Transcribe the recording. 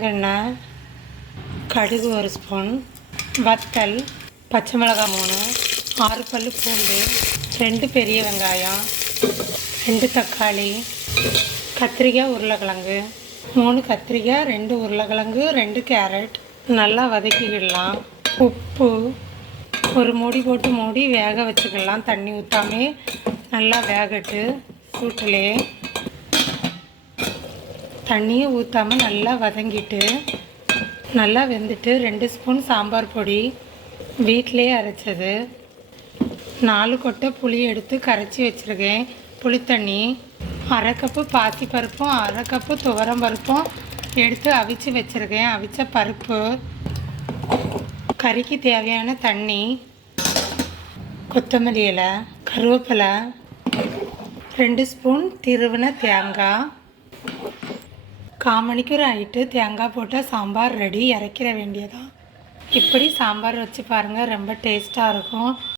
தேங்காய், கடுகு 1 ஸ்பூன், வத்தல், பச்சை மிளகாய் 3, 6 பல் பூண்டு, 2 பெரிய வெங்காயம், 2 தக்காளி, கத்திரிக்காய், உருளைக்கிழங்கு, 3 கத்திரிக்காய், 2 உருளைக்கிழங்கு, 2 கேரட் நல்லா வதக்கிக்கிடலாம். உப்பு ஒரு மூடி போட்டு மூடி வேக வச்சுக்கலாம். தண்ணி ஊற்றாமே நல்லா வேகட்டு. சூட்டிலே தண்ணியை ஊற்றாமல் நல்லா வதங்கிட்டு நல்லா வெந்துட்டு 2 ஸ்பூன் சாம்பார் பொடி வீட்டிலே அரைச்சது, 4 கொட்டை புளி எடுத்து கரைச்சி வச்சுருக்கேன். புளித்தண்ணி, 1/2 கப்பு பாசிப்பருப்பும் 1/2 கப்பு துவரம் பருப்பும் எடுத்து அவிச்சு வச்சுருக்கேன். அவிச்ச பருப்பு, கறிக்கு தேவையான தண்ணி, கொத்தமல்லி இலை, கருவேப்பிலை, 2 ஸ்பூன் திருவின தேங்காய். 1/4 மணிக்கூர் ஆகிட்டு தேங்காய் போட்டால் சாம்பார் ரெடி. இறக்கிற வேண்டியதான். இப்படி சாம்பார் வச்சு பாருங்கள், ரொம்ப டேஸ்ட்டாக இருக்கும்.